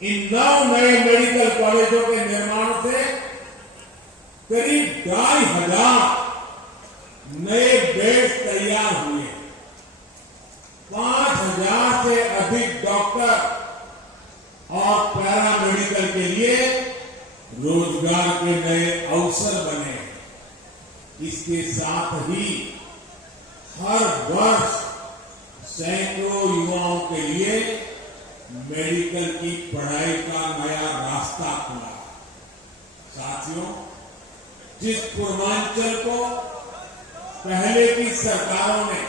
इन 9 नए मेडिकल कॉलेजों के निर्माण से करीब 2,500 नए बेड्स तैयार हुए। 5,000 से अधिक डॉक्टर और पैरामेडिकल के लिए रोजगार के नए अवसर बने। इसके साथ ही हर वर्ष सैकड़ों युवाओं के लिए मेडिकल की पढ़ाई का नया रास्ता खुला। साथियों, जिस पूर्वांचल को पहले की सरकारों ने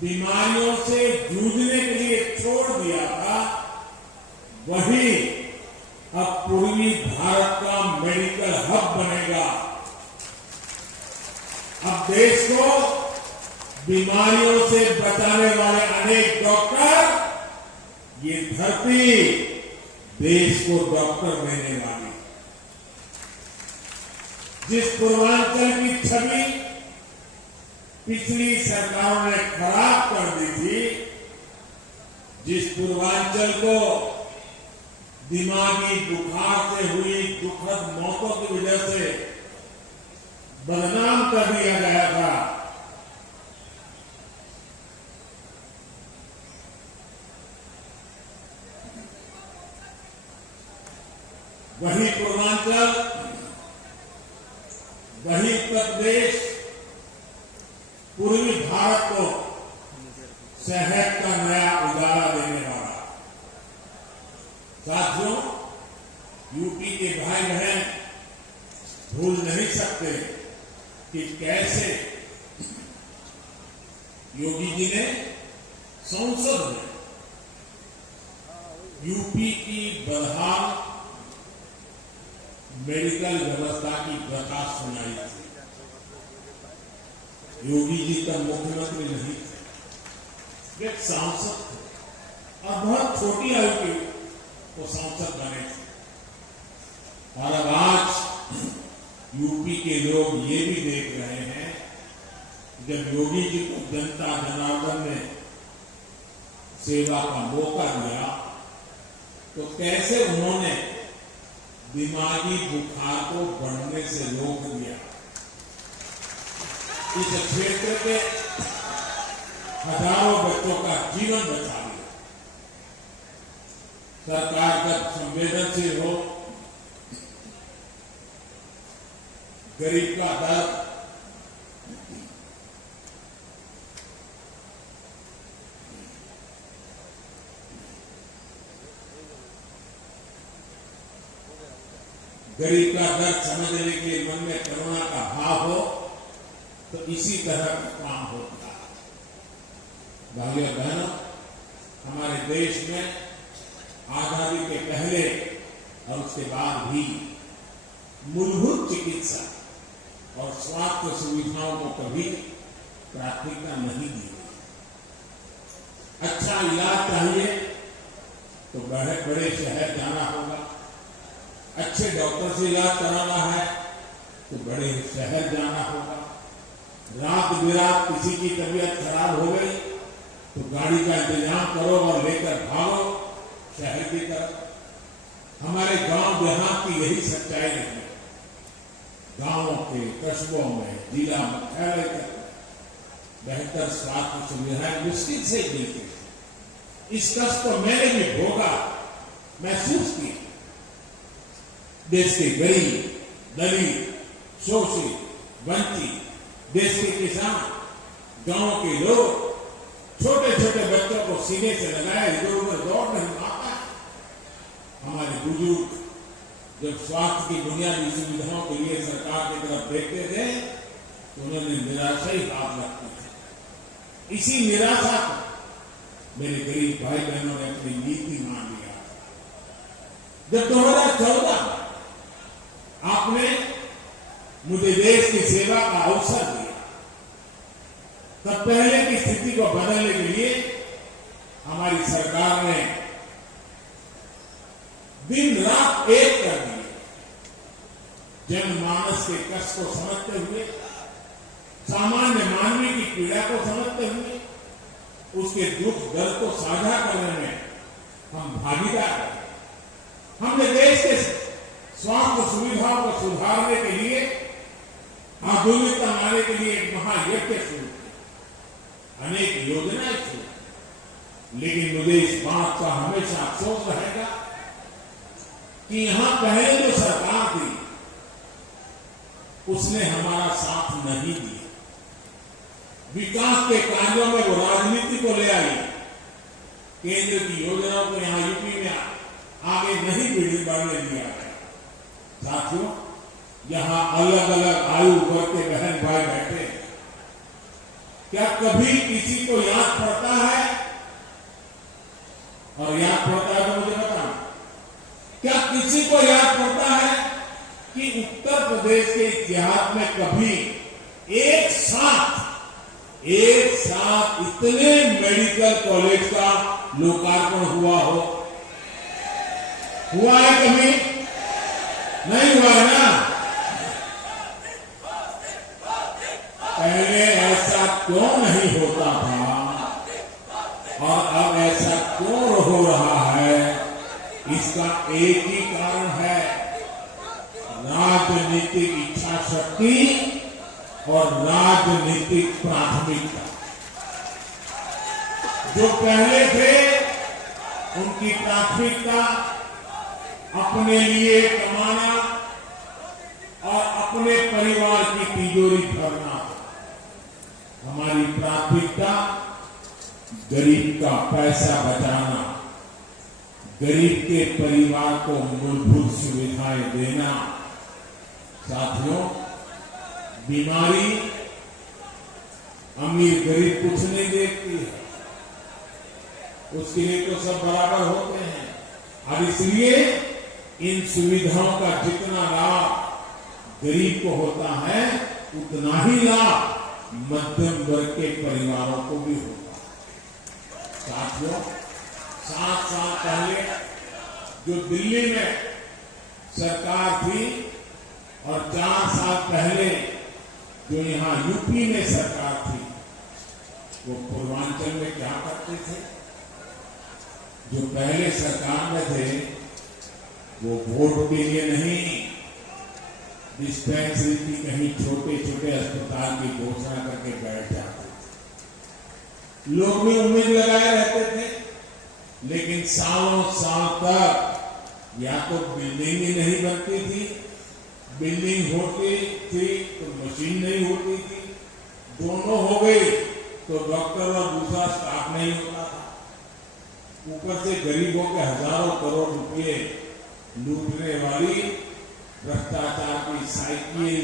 बीमारियों से जूझने के लिए छोड़ दिया था, वही अब पूर्वी भारत का मेडिकल हब बनेगा। अब देश को बीमारियों से बचाने वाले अनेक डॉक्टर, ये धरती देश को डॉक्टर देने वाली। जिस पूर्वांचल की छवि पिछली सरकारों ने खराब कर दी थी, जिस पूर्वांचल को दिमागी बुखार से हुई दुखद मौतों की वजह से बदनाम कर दिया गया था, वही पूर्वांचल, वही उत्तर प्रदेश पूर्वी भारत को सेहत का नया उजाला देने वाला। साथियों, यूपी के भाई बहन भूल नहीं सकते कि कैसे योगी जी ने संसद में यूपी की बदहाल मेडिकल व्यवस्था की प्रकाश सुनाई थी। योगी जी तब मुख्यमंत्री नहीं थे, एक सांसद थे और बहुत छोटी आयु के वो सांसद बने थे। और अब आज यूपी के लोग ये भी देख रहे हैं, जब योगी जी को जनता जनार्दन ने सेवा का मौका दिया तो कैसे उन्होंने दिमागी बुखार को बढ़ने से रोक दिया। इस क्षेत्र के हजारों बच्चों का जीवन बचा लिया। सरकार जब संवेदनशील हो, गरीब का दर्द समझने के मन में करुणा का भाव हो तो इसी तरह का काम होता है। भाइयों बहनों, हमारे देश में आजादी के पहले और उसके बाद भी मूलभूत चिकित्सा और स्वास्थ्य सुविधाओं को कभी प्राथमिकता नहीं दी गई। अच्छा इलाज चाहिए तो बड़े शहर जाना होगा, अच्छे डॉक्टर से इलाज कराना है तो बड़े शहर जाना होगा। रात बिरात किसी की तबीयत खराब हो गई तो गाड़ी का इंतजाम करो और लेकर भागो शहर की तरफ। हमारे गांव देहात की यही सच्चाई है। गांवों के कस्बों में जिला मुख्यालय तक बेहतर स्वास्थ्य सुविधाएं मुश्किल से मिलती है। इस कष्ट को मैंने भी भोगा, महसूस किया। देश के गरीब, दलित, शोषित, वंचित, देश के किसान, गांव के लोग छोटे छोटे बच्चों को सीने से लगाए इधर उधर दौड़ नहीं पाता। हमारे बुजुर्ग जब स्वास्थ्य की बुनियादी सुविधाओं के लिए सरकार की तरफ देखते थे तो उन्होंने निराशा ही हाथ रखती थी। इसी निराशा को मेरे गरीब भाई बहनों ने अपनी नीति मान लिया। जब 2014 आपने मुझे देश की सेवा का अवसर दिया, तब पहले की स्थिति को बदलने के लिए हमारी सरकार ने दिन रात एक कर दिए। जनमानस के कष्ट को समझते हुए, सामान्य मानवीय की पीड़ा को समझते हुए, उसके दुख दर्द को साझा करने में हम भागीदार हैं। हमने देश के स्वास्थ्य सुविधाओं को सुधारने के लिए, आधुनिकता लाने के लिए एक महायज्ञ शुरू किया, अनेक योजनाएं शुरू। लेकिन मुझे इस बात का हमेशा अफसोस रहेगा कि यहां पहले जो सरकार थी उसने हमारा साथ नहीं दिया। विकास के कार्यों में वो राजनीति को ले आई, केंद्र की योजनाओं को यहां यूपी में आगे नहीं बढ़ने दिया गया। साथियों, यहां अलग अलग आयु वर्ग के बहन भाई बैठे हैं। क्या कभी किसी को याद पड़ता है, और याद पड़ता है तो मुझे बताना, क्या किसी को याद पड़ता है कि उत्तर प्रदेश के इतिहास में कभी एक साथ इतने मेडिकल कॉलेज का लोकार्पण हुआ हो? हुआ है कभी? नहीं हुआ है ना? पहले ऐसा क्यों नहीं होता था और अब ऐसा क्यों हो रहा है? इसका एक ही कारण है, राजनीतिक इच्छा शक्ति और राजनीतिक प्राथमिकता। जो पहले थे उनकी प्राथमिकता अपने लिए कमाना और अपने परिवार की तिजोरी भरना। हमारी प्राथमिकता गरीब का पैसा बचाना, गरीब के परिवार को मूलभूत सुविधाएं देना। साथियों, बीमारी अमीर गरीब कुछ नहीं देखती है, उसके लिए तो सब बराबर होते हैं। और इसलिए इन सुविधाओं का जितना लाभ गरीब को होता है उतना ही लाभ मध्यम वर्ग के परिवारों को भी होता है। साथियों, 7 साल पहले जो दिल्ली में सरकार थी और 4 साल पहले जो यहाँ यूपी में सरकार थी, वो पूर्वांचल में क्या करते थे? जो पहले सरकार में थे वो वोट के लिए नहीं, डिस्पेंसरी की कहीं छोटे छोटे अस्पताल की घोषणा करके बैठ जाते थे। लोग भी उम्मीद लगाए रहते थे, लेकिन सालों साल तक या तो बिल्डिंग ही नहीं बनती थी, बिल्डिंग होती थी तो मशीन नहीं होती थी, दोनों हो गई तो डॉक्टर और दूसरा स्टाफ नहीं होता था। ऊपर से गरीबों के हजारों करोड़ रुपए लूटने वाली भ्रष्टाचार की साइकिल,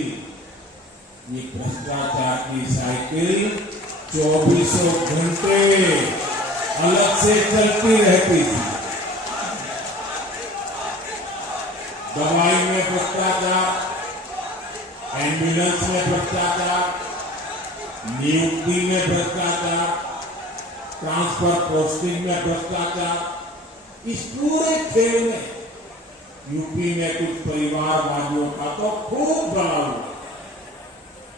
ये भ्रष्टाचार की साइकिल 24 घंटे अलग से चलती रहती थी। दवाई में भ्रष्टाचार, एम्बुलेंस में भ्रष्टाचार, नियुक्ति में भ्रष्टाचार, ट्रांसफर पोस्टिंग में भ्रष्टाचार। इस पूरे खेल में यूपी में कुछ परिवारवादियों का तो खूब बड़ा हुआ,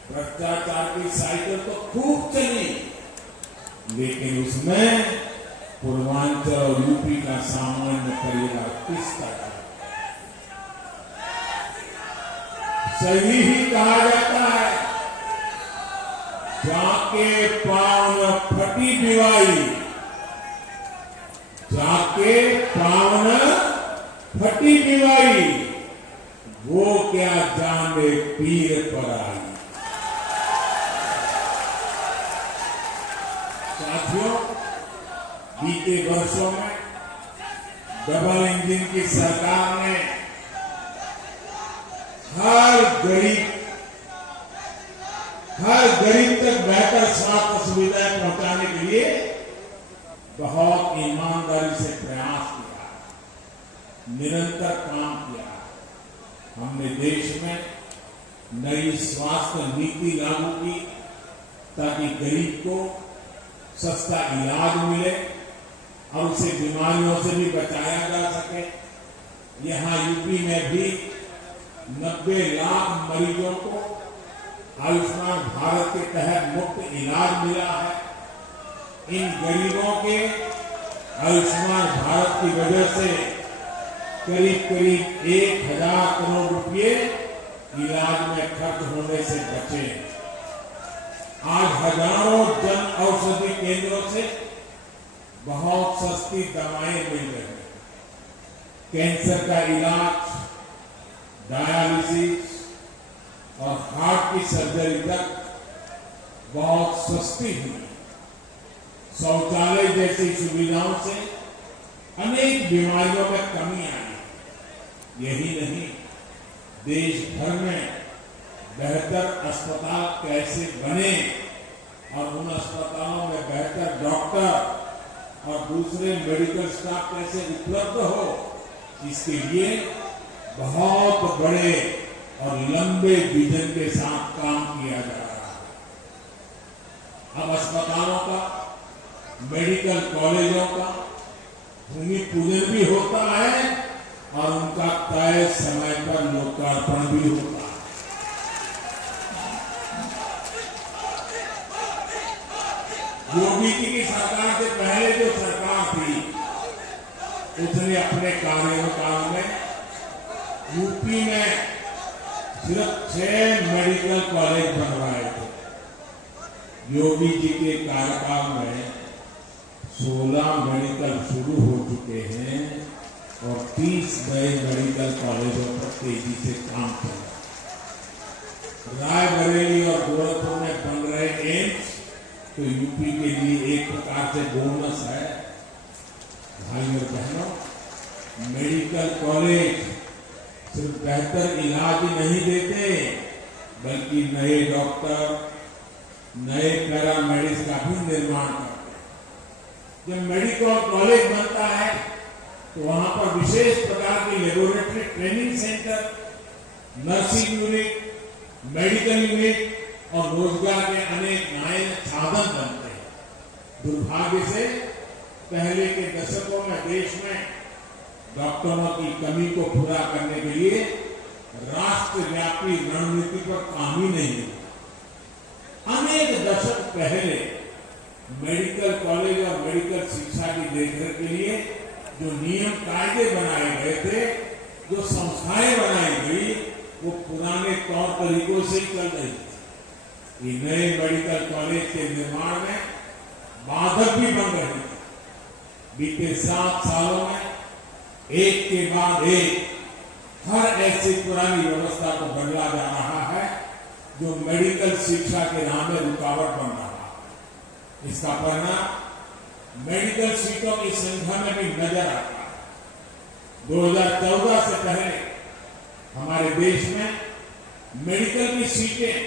भ्रष्टाचार की साइकिल तो खूब चली, लेकिन उसमें पूर्वांचल और यूपी का सामान्य परिवार पिसता है। सही ही कहा जाता है, जाके पावन फटी बिवाई, जाके पावन फटी बिवाई, वो क्या जाने पीर पर आई। साथियों, बीते वर्षों में डबल इंजन की सरकार ने हर गरीब तक बेहतर स्वास्थ्य सुविधाएं पहुंचाने के लिए बहुत ईमानदारी से प्रयास किया, निरंतर काम किया। हमने देश में नई स्वास्थ्य नीति लागू की ताकि गरीब को सस्ता इलाज मिले और उसे बीमारियों से भी बचाया जा सके। यहाँ यूपी में भी 90 लाख मरीजों को आयुष्मान भारत के तहत मुफ्त इलाज मिला है। इन गरीबों के आयुष्मान भारत की वजह से करीब करीब 1,000 करोड़ रुपए इलाज में खर्च होने से बचे। आज हजारों जन औषधि केंद्रों से बहुत सस्ती दवाएं मिल रही हैं। कैंसर का इलाज, डायलिसिस और हार्ट की सर्जरी तक बहुत सस्ती हुई। शौचालय जैसी सुविधाओं से अनेक बीमारियों में कमी आई। यही नहीं, देश भर में बेहतर अस्पताल कैसे बने और उन अस्पतालों में बेहतर डॉक्टर और दूसरे मेडिकल स्टाफ कैसे उपलब्ध हो, इसके लिए बहुत बड़े और लंबे विजन के साथ काम किया जा रहा है। अब अस्पतालों का, मेडिकल कॉलेजों का भूमि पूजन भी होता है और उनका तय समय पर लोकार्पण भी होता है। योगी जी की सरकार से पहले जो सरकार थी, उसने अपने कार्यकाल में यूपी में सिर्फ 6 मेडिकल कॉलेज बनवाए थे। योगी जी के कार्यकाल में 16 मेडिकल शुरू हो चुके हैं और 30 नए मेडिकल कॉलेजों पर तेजी से काम चल रहा है। रायबरेली और गोरखपुर में बन रहे एम्स तो यूपी के लिए एक प्रकार से बोनस है। भाइयों और बहनों, मेडिकल कॉलेज सिर्फ बेहतर इलाज ही नहीं देते, बल्कि नए डॉक्टर, नए पैरामेडिक्स का भी निर्माण करते हैं। जब मेडिकल कॉलेज बनता है तो वहां पर विशेष प्रकार की laboratory training centre, nursing unit, medical unit और रोजगार के अनेक नए साधन बनते हैं। दुर्भाग्य से पहले के दशकों में देश में डॉक्टरों की कमी को पूरा करने के लिए राष्ट्रव्यापी रणनीति पर काम ही नहीं हुआ। अनेक दशक पहले मेडिकल कॉलेज और मेडिकल शिक्षा की देखरेख के लिए जो नियम कायदे बनाए गए थे, जो संस्थाएं बनाई गई, वो पुराने तौर तरीकों से ही चल रही थी। ये नए मेडिकल कॉलेज के निर्माण में बाधक भी बन रही थी। बीते 7 सालों में एक के बाद एक हर ऐसी पुरानी व्यवस्था को बदला जा रहा है जो मेडिकल शिक्षा के नाम में रुकावट बन रहा है। इसका परिणाम मेडिकल सीटों की संख्या में भी नजर आता है। 2014 से पहले हमारे देश में मेडिकल की सीटें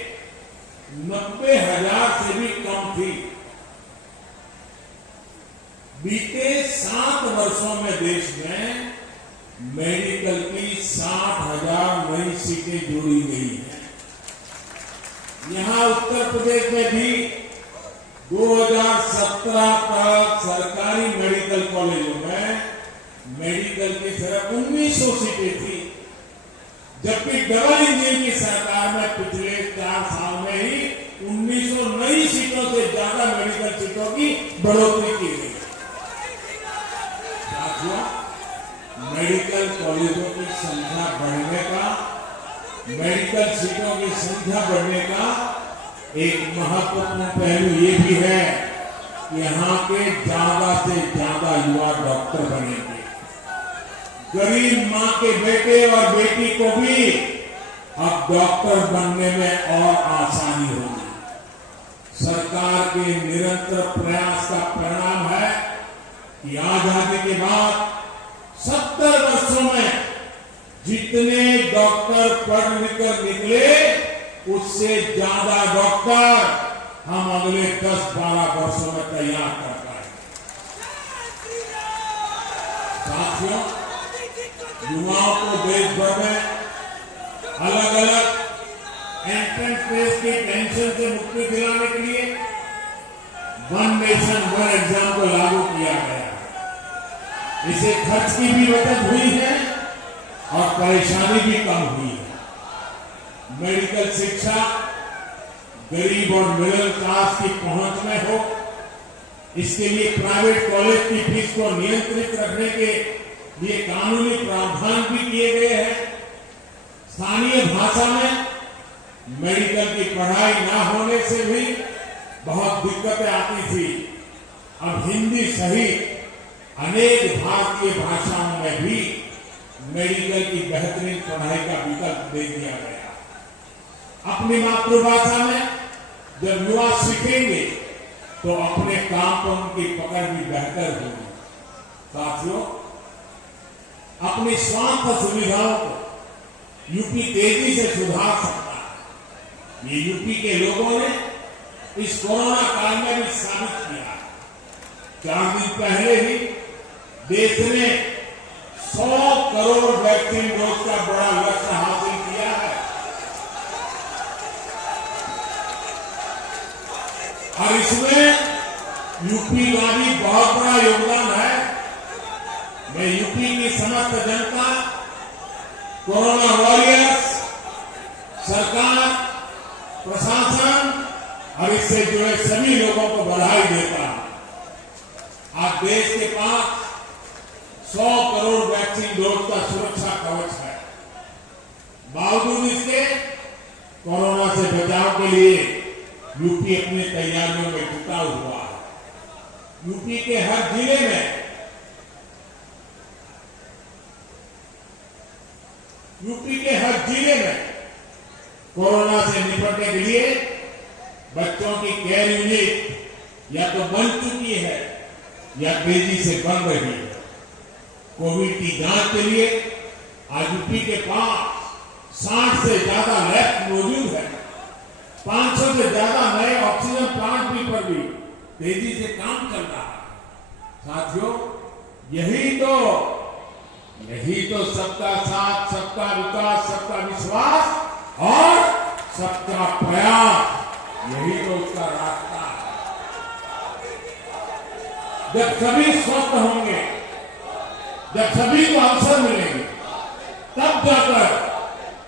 90,000 से भी कम थी। बीते 7 वर्षों में देश में मेडिकल की 60,000 नई सीटें जोड़ी गई हैं। यहां उत्तर प्रदेश में भी 2017 तक सरकारी मेडिकल कॉलेजों में मेडिकल की सिर्फ 1900 सीटें थी, जबकि डबल इंजन की सरकार में पिछले 4 साल में ही 1900 नई सीटों से ज्यादा मेडिकल सीटों की बढ़ोतरी की गई। साथियों, मेडिकल कॉलेजों की संख्या बढ़ने का, मेडिकल सीटों की संख्या बढ़ने का एक महत्वपूर्ण पहलू ये भी है कि यहाँ के ज्यादा से ज्यादा युवा डॉक्टर बनेंगे। गरीब माँ के बेटे और बेटी को भी अब डॉक्टर बनने में और आसानी होगी। सरकार के निरंतर प्रयास का परिणाम है कि आजादी के बाद 70 वर्षों में जितने डॉक्टर पढ़ लिख कर निकले, उससे ज्यादा डॉक्टर हम अगले 10-12 वर्षों में तैयार कर पाएंगे। साथियों, युवाओं को देश भर में अलग अलग एंट्रेंस टेस्ट की टेंशन से मुक्ति दिलाने के लिए 1 नेशन 1 एग्जाम को लागू किया गया। इससे खर्च की भी बचत हुई है और परेशानी भी कम हुई है। मेडिकल शिक्षा गरीब और मिडिल क्लास की पहुंच में हो, इसके लिए प्राइवेट कॉलेज की फीस को नियंत्रित रखने के लिए कानूनी प्रावधान किए गए हैं। स्थानीय भाषा में मेडिकल की पढ़ाई ना होने से भी बहुत दिक्कतें आती थी। अब हिंदी सहित अनेक भारतीय भाषाओं में भी मेडिकल की बेहतरीन पढ़ाई का विकल्प दे दिया गया। अपनी मातृभाषा में जब युवा सीखेंगे तो अपने काम पर उनकी पकड़ भी बेहतर होगी। साथियों, अपनी स्वास्थ्य सुविधाओं को यूपी तेजी से सुधार सकता है। ये यूपी के लोगों ने इस कोरोना काल में भी साबित किया। 4 दिन पहले ही देश ने 100 करोड़ वैक्सीन डोज का बड़ा लक्ष्य हासिल किया है और इसमें यूपी का भी बहुत बड़ा योगदान है। मैं यूपी की समस्त जनता, कोरोना वॉरियर्स, सरकार, प्रशासन और इससे जुड़े सभी लोगों को बधाई देता हूं। आज देश के पास 100 करोड़ वैक्सीन डोज का सुरक्षा कवच है। बावजूद इसके कोरोना से बचाव के लिए यूपी अपनी तैयारियों में जुटा हुआ है। यूपी के हर जिले में कोरोना से निपटने के लिए बच्चों की केयर यूनिट या तो बन चुकी है या तेजी से बन रही है। कोविड की जांच के लिए आज यूपी के पास 60 से ज्यादा लैब मौजूद है। 500 से ज्यादा नए ऑक्सीजन प्लांट पर भी तेजी से काम चल रहा है। साथियों, यही तो सबका साथ, सबका विकास, सबका विश्वास और सबका प्रयास, यही तो उसका रास्ता है। जब सभी स्वस्थ होंगे, जब सभी को अवसर मिलेंगे, तब जाकर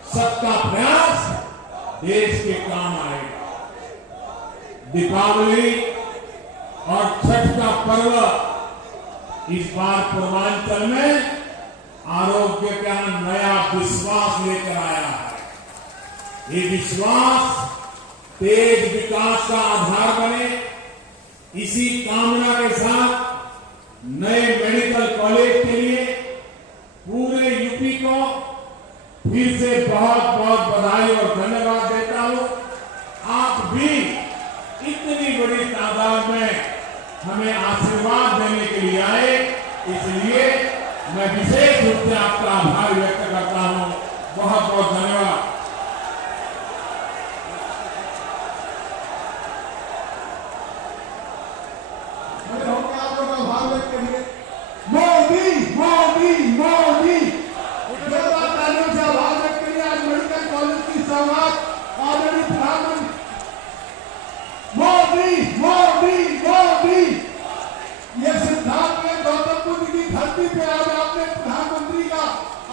सबका प्रयास देश के काम आएगा। दीपावली और छठ का पर्व इस बार पूर्वांचल में आरोग्य का नया विश्वास लेकर आया है। ये विश्वास तेज विकास का आधार बने, इसी कामना के साथ नए मेडिकल कॉलेज के लिए पूरे यूपी को फिर से बहुत बहुत बधाई और धन्यवाद देता हूं। आप भी इतनी बड़ी तादाद में हमें आशीर्वाद देने के लिए आए, इसलिए मैं विशेष रूप से आपका आभार व्यक्त करता हूं। बहुत बहुत धन्यवाद। आप लोग आभार व्यक्त करिए। मोदी मोदी मोदी, तालियों से आभार व्यक्त करिए। आज मेडिकल कॉलेज की सौगात ऑलरेडी प्रधानमंत्री मोदी मोदी मोदी, ये सिद्धांत में गौतम बुद्ध की धरती पे आज आपने प्रधानमंत्री का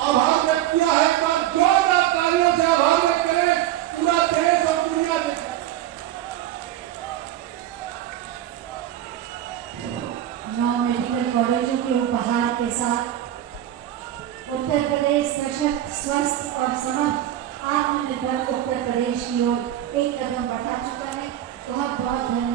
आभार व्यक्त किया है। एक बार जोरदार तालियों से आभार व्यक्त करें पूरा देश और दुनिया में। नौ मेडिकल कॉलेजों के उपहार के साथ उत्तर प्रदेश सशक्त, स्वस्थ और समर्थ आत्मनिर्भर उत्तर प्रदेश की ओर एक कदम बढ़ा चुका है। बहुत बहुत धन्यवाद।